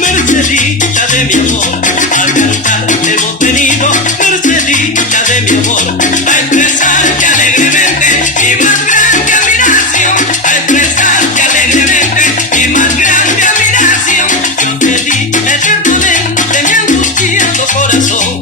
Mercedita de mi amor, a cantar hemos venido, Mercedita de mi amor, a expresarte alegremente mi más grande admiración, a expresarte alegremente mi más grande admiración. Yo te di eternamente mi angustiado corazón.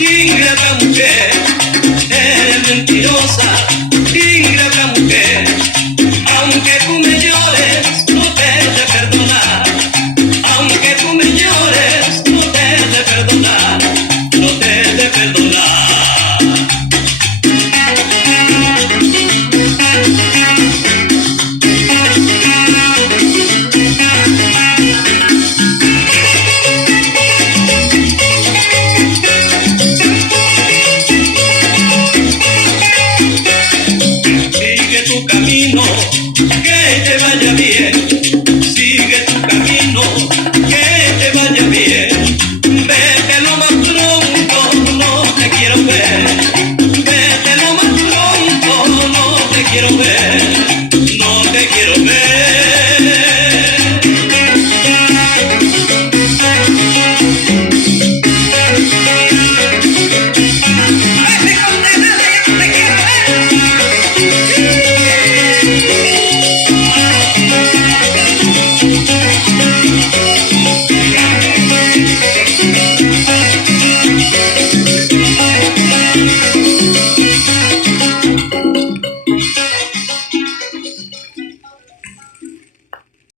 Ingrata mujer, eres mentirosa, ingrata mujer. Aunque tú me llores, no te he de perdonar. Aunque tú me llores, no te he de perdonar. No te he de perdonar. Sigue tu camino.